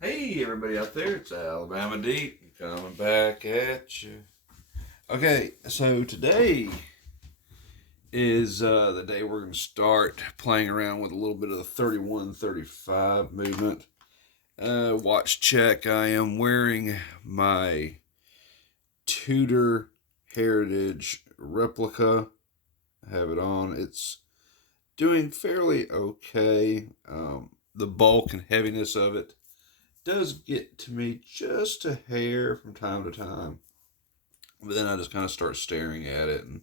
Hey, everybody out there, it's Alabama Deep coming back at you. Okay, so today is the day we're going to start playing around with a little bit of the 31-35 movement. Watch check. I am wearing my Tudor Heritage replica. I have it on. It's doing fairly okay. The bulk and heaviness of it does get to me just a hair from time to time. But then I just kind of start staring at it and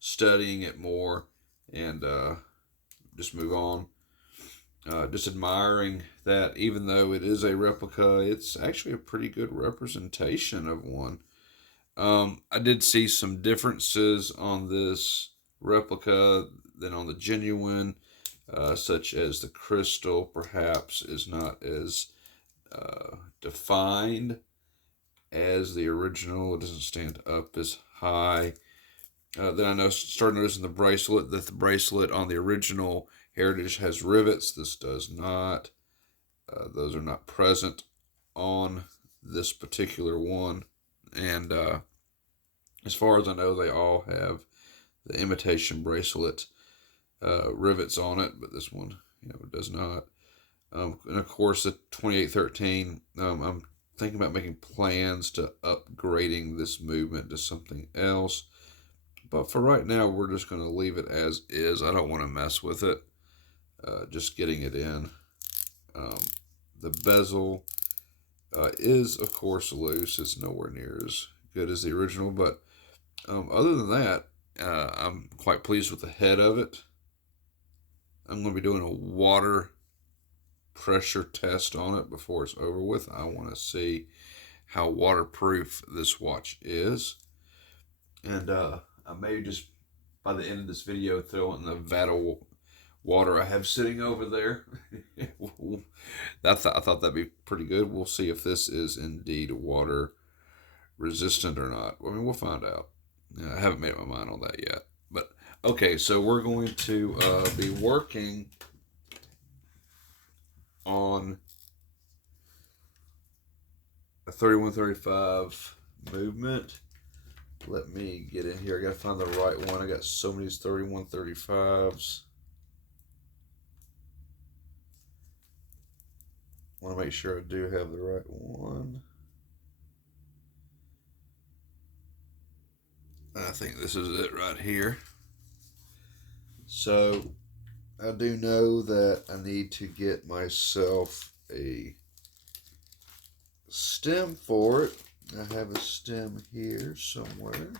studying it more and just move on. Just admiring that even though it is a replica, it's actually a pretty good representation of one. I did see some differences on this replica than on the genuine, such as the crystal perhaps is not as defined as the original. It doesn't stand up as high. Then I started noticing the bracelet, that the bracelet on the original Heritage has rivets. This does not. Those are not present on this particular one. And as far as I know, they all have the imitation bracelet rivets on it, but this one, it does not. And of course, the 2813, I'm thinking about making plans to upgrading this movement to something else. But for right now, we're just going to leave it as is. I don't want to mess with it. Just getting it in. Um, the bezel is, of course, loose. It's nowhere near as good as the original. But other than that, I'm quite pleased with the head of it. I'm going to be doing a water pressure test on it before it's over with. I want to see how waterproof this watch is. And I may just, by the end of this video, throw in the vat of water I have sitting over there. I thought that'd be pretty good. We'll see if this is indeed water resistant or not. I mean, we'll find out. I haven't made up my mind on that yet. But okay, so we're going to be working on a 31-35 movement. Let me get in here. I gotta find the right one. I got so many 31-35s. I want to make sure I do have the right one. I think this is it right here. So I do know that I need to get myself a stem for it. I have a stem here somewhere.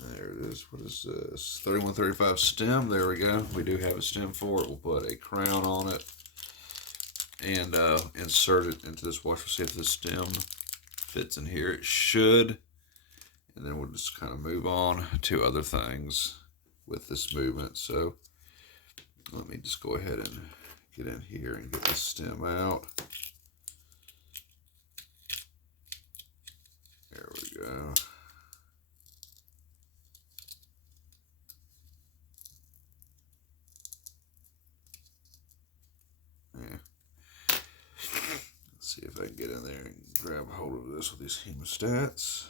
There it is. What is this? 31-35 stem. There we go. We do have a stem for it. We'll put a crown on it and insert it into this watch. We'll see if the stem fits in here. It should. And then we'll just kind of move on to other things with this movement. So let me just go ahead and get in here and get the stem out. There we go. Yeah. Let's see if I can get in there and grab hold of this with these hemostats.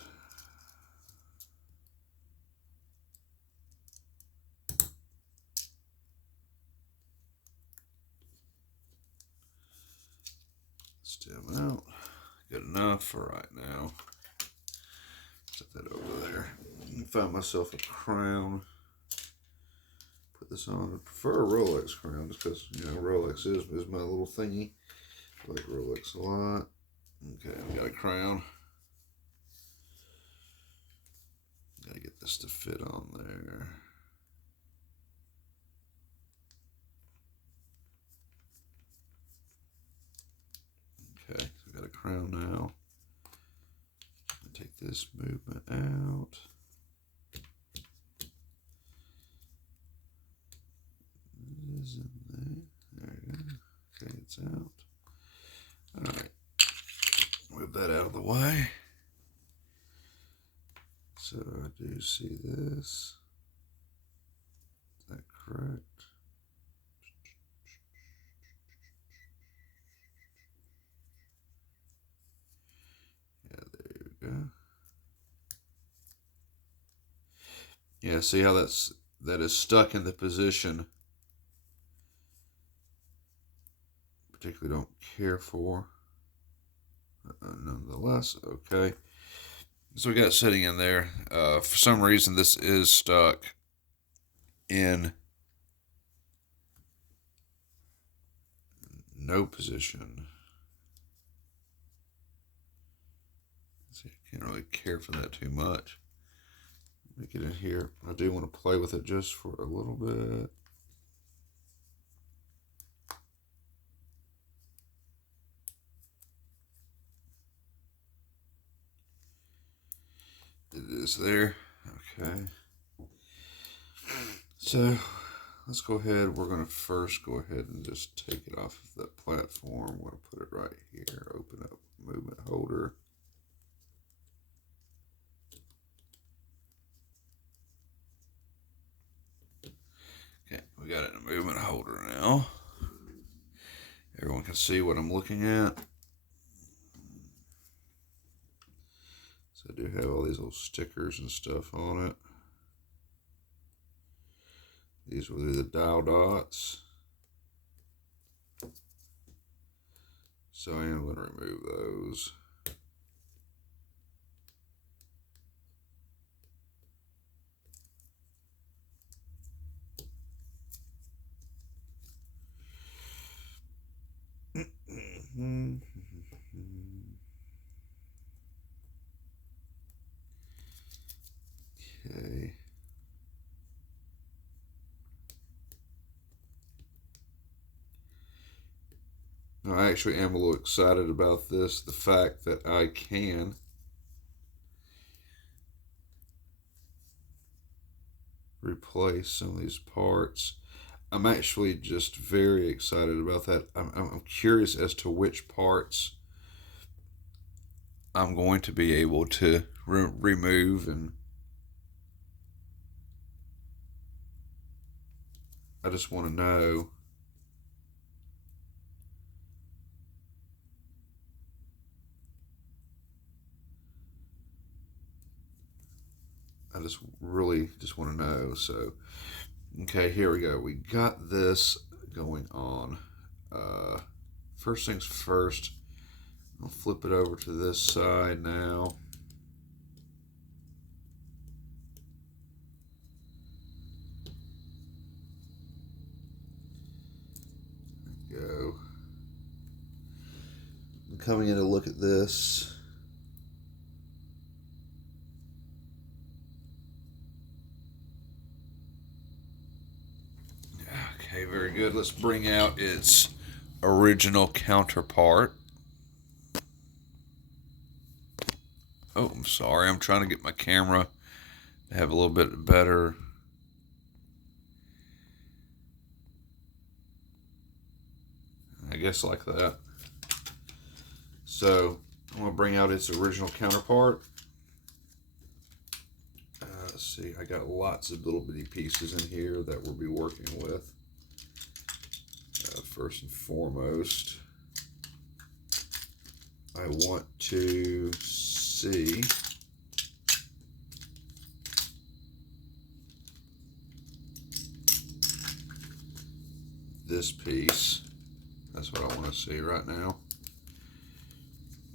Stem out. Good enough for right now. Set that over there. Find myself a crown. Put this on. I prefer a Rolex crown just because, Rolex is my little thingy. I like Rolex a lot. Okay, I've got a crown. Gotta get this to fit on there. Okay, so I've got a crown now. Take this movement out. It is in there. There you go. Okay, it's out. All right. Move that out of the way. So I do see this. Is that correct? Yeah, see how that is stuck in the position. Particularly don't care for. Nonetheless, okay. So we got it sitting in there. For some reason, this is stuck in no position. See, I can't really care for that too much. Let me get in here. I do want to play with it just for a little bit. It is there. Okay. So let's go ahead. We're going to first go ahead and just take it off of that platform. We're going to put it right here. Open up movement holder. Okay, we got it in a movement holder now. Everyone can see what I'm looking at. So I do have all these little stickers and stuff on it. These will be the dial dots. So I am going to remove those. Okay. Now, I actually am a little excited about this. The fact that I can replace some of these parts. I'm actually just very excited about that. I'm curious as to which parts I'm going to be able to remove, and I just want to know. I just really just want to know. So, okay, here we go. We got this going on. First things first, I'll flip it over to this side now. There we go. I'm coming in to look at this. Okay, very good. Let's bring out its original counterpart. Oh, I'm sorry. I'm trying to get my camera to have a little bit better. I guess like that. So I'm going to bring out its original counterpart. Let's see. I got lots of little bitty pieces in here that we'll be working with. First and foremost, I want to see this piece. That's what I want to see right now.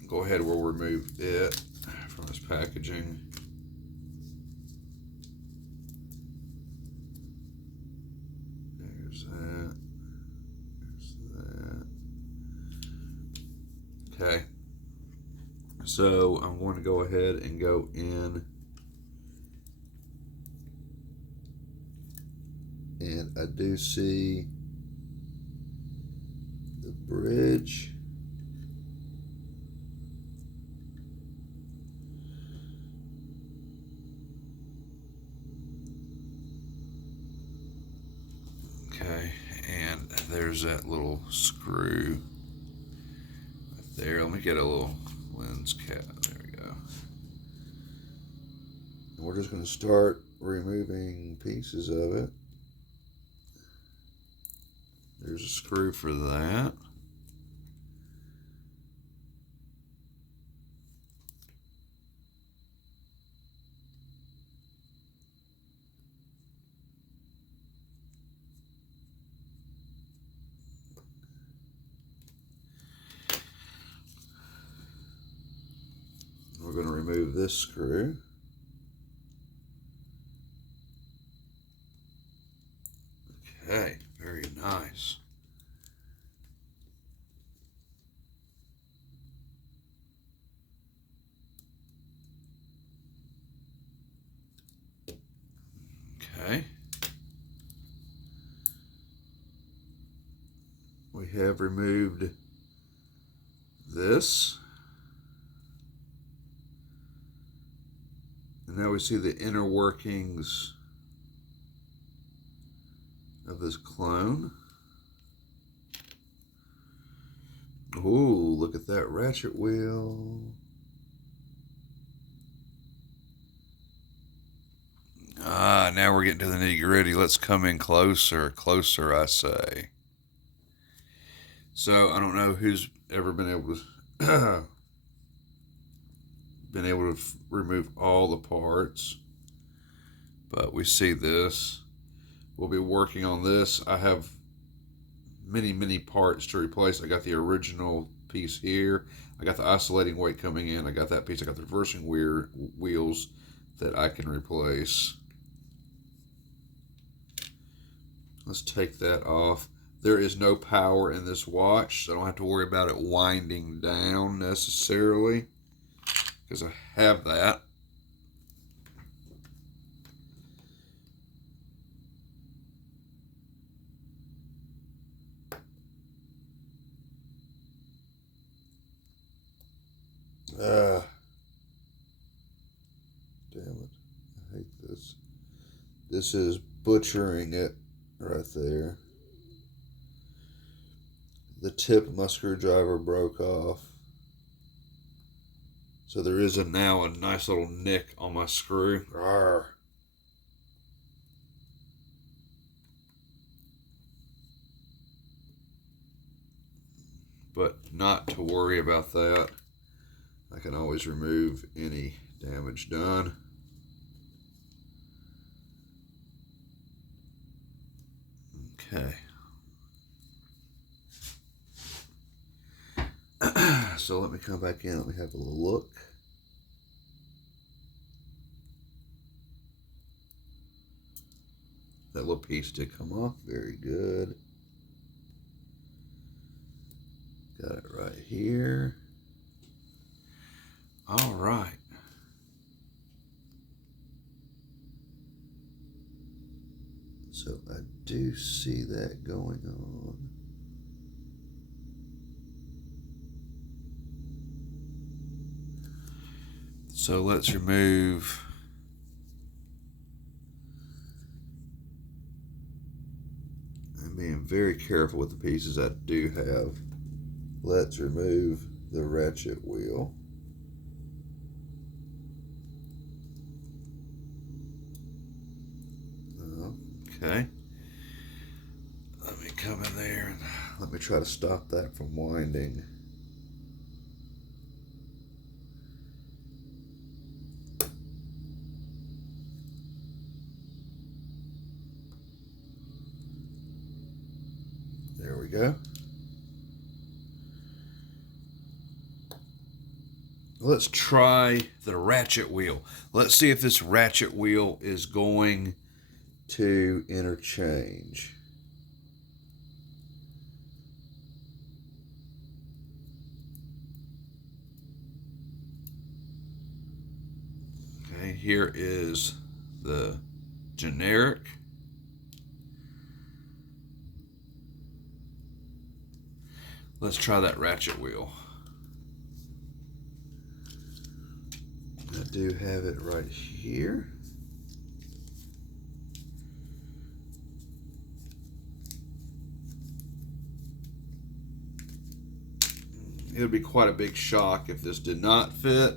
Go ahead, we'll remove it from its packaging. There's that. There's that. Okay. So I'm going to go ahead and go in, and I do see the bridge. Okay, and there's that little screw right there. Let me get a little lens cap. There we go. And we're just going to start removing pieces of it. There's a screw for that. this screw. Okay, very nice. Okay. We have removed this. And now we see the inner workings of this clone. Ooh, look at that ratchet wheel. Now we're getting to the nitty gritty. Let's come in closer, I say. So I don't know who's ever been able to remove all the parts, but we see this. We'll be working on this. I have many parts to replace. I got the original piece here. I got the oscillating weight coming in. I got that piece. I got the reversing wheels that I can replace. Let's take that off. There is no power in this watch, so I don't have to worry about it winding down necessarily, because I have that. Damn it. I hate this. This is butchering it right there. The tip of my screwdriver broke off. So there is now a nice little nick on my screw. Arrgh. But not to worry about that. I can always remove any damage done. Okay. So let me come back in. Let me have a little look. That little piece did come off. Very good. Got it right here. All right. So I do see that going on. So let's remove I'm being very careful with the pieces I do have. Let's remove the ratchet wheel. Okay. Let me come in there and let me try to stop that from winding. There we go. Let's try the ratchet wheel. Let's see if this ratchet wheel is going to interchange. Okay, here is the generic. Let's try that ratchet wheel. I do have it right here. It would be quite a big shock if this did not fit.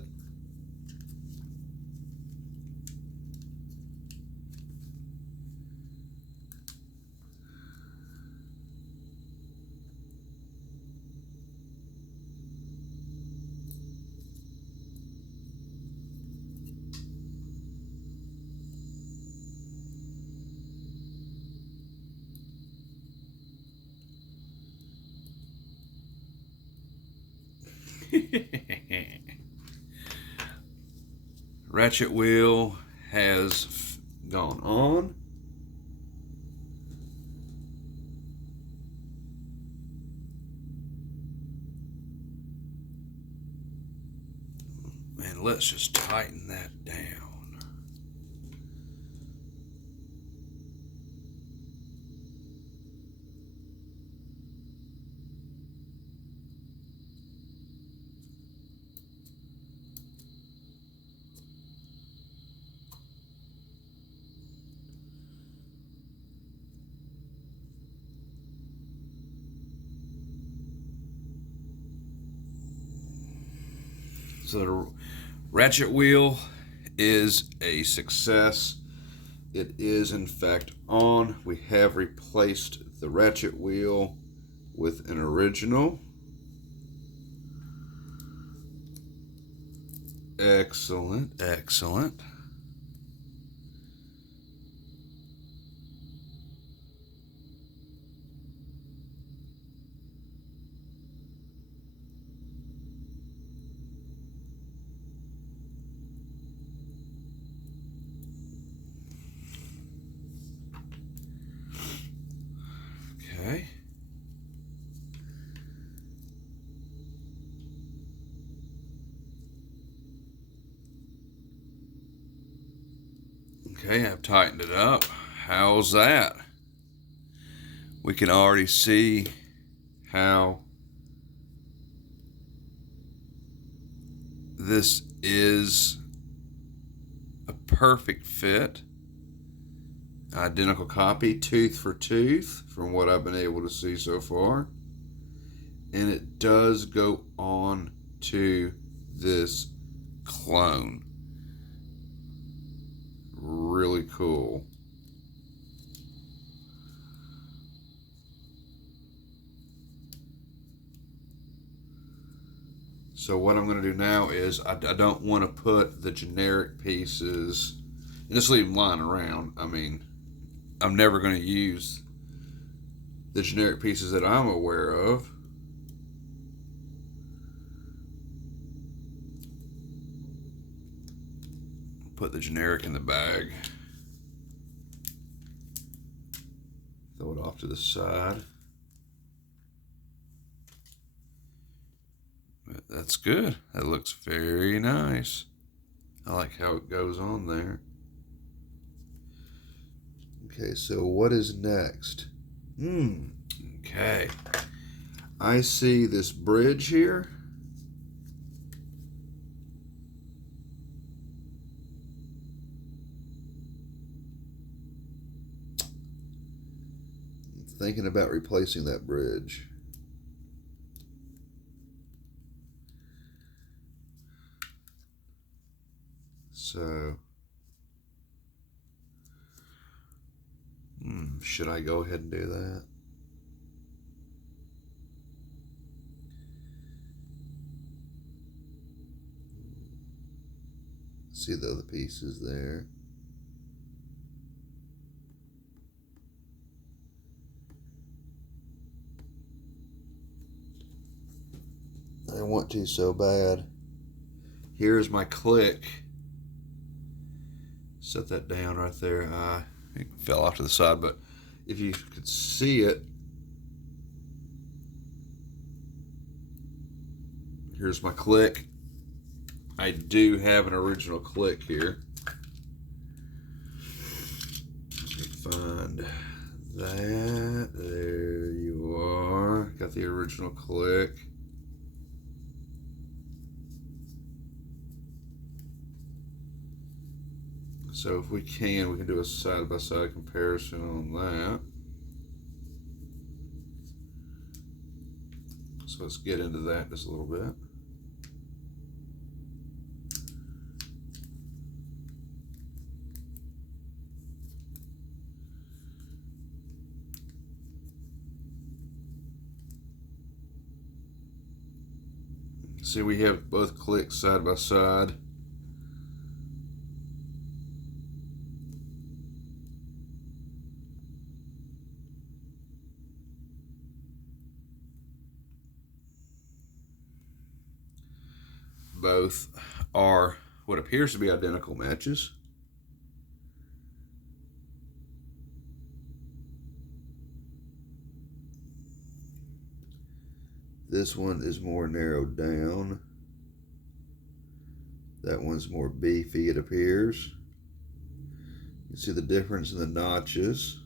ratchet wheel has gone on. And let's just tighten that down. So the ratchet wheel is a success. It is in fact on. We have replaced the ratchet wheel with an original. Excellent, excellent. Okay. Okay, I've tightened it up. How's that? We can already see how this is a perfect fit. Identical copy, tooth for tooth, from what I've been able to see so far. And it does go on to this clone. Really cool. So what I'm going to do now is I don't want to put the generic pieces, just leave them lying around. I mean, I'm never going to use the generic pieces that I'm aware of. Put the generic in the bag. Throw it off to the side. That's good. That looks very nice. I like how it goes on there. Okay, so what is next? Okay. I see this bridge here. I'm thinking about replacing that bridge. So, should I go ahead and do that? See the other pieces there. I want to so bad. Here's my click. Set that down right there. It fell off to the side, but if you could see it, here's my click. I do have an original click here. Let me find that. There you are. Got the original click. So if we can do a side-by-side comparison on that. So let's get into that just a little bit. See, we have both clicks side by side. Both are what appears to be identical matches. This one is more narrowed down. That one's more beefy, it appears. You can see the difference in the notches.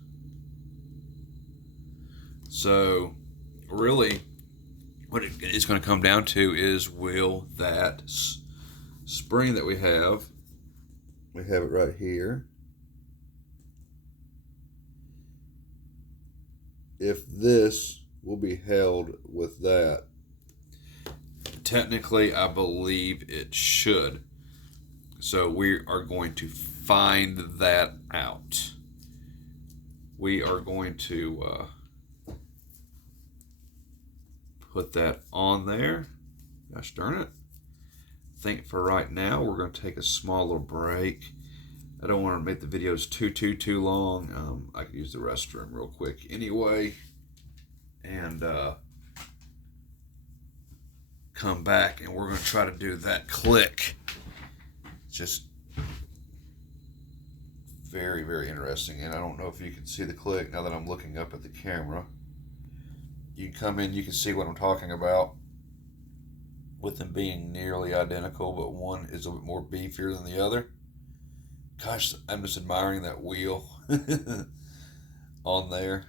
So, really, what it's going to come down to is, will that spring that we have it right here, if this will be held with that. Technically, I believe it should. So we are going to find that out. We are going to put that on there. Gosh darn it. I think for right now, we're going to take a small little break. I don't want to make the videos too long. I could use the restroom real quick anyway. And come back, and we're going to try to do that click. Just very, very interesting. And I don't know if you can see the click now that I'm looking up at the camera. You can come in, you can see what I'm talking about with them being nearly identical, but one is a bit more beefier than the other. Gosh, I'm just admiring that wheel on there.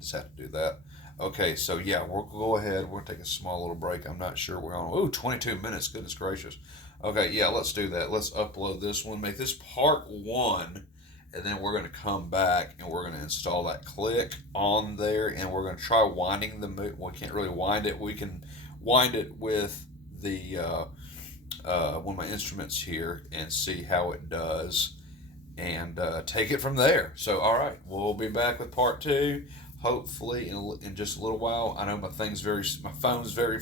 Just have to do that. Okay, so yeah, we'll go ahead. We'll take a small little break. I'm not sure we're on. 22 minutes. Goodness gracious. Okay, yeah, let's do that. Let's upload this one. Make this part 1, and then we're going to come back and we're going to install that click on there, and we're going to try winding the. We can't really wind it. We can wind it with the one of my instruments here and see how it does, and take it from there. So, all right, we'll be back with part 2. Hopefully in just a little while. I know my phone's very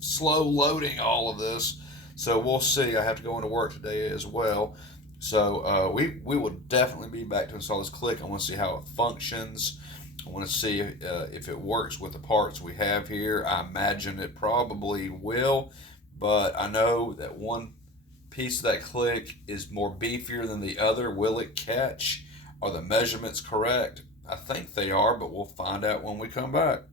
slow loading all of this, so we'll see. I have to go into work today as well, so we will definitely be back to install this click. I want to see how it functions. I want to see if it works with the parts we have here. I imagine it probably will, but I know that one piece of that click is more beefier than the other. Will it catch? Are the measurements correct? I think they are, but we'll find out when we come back.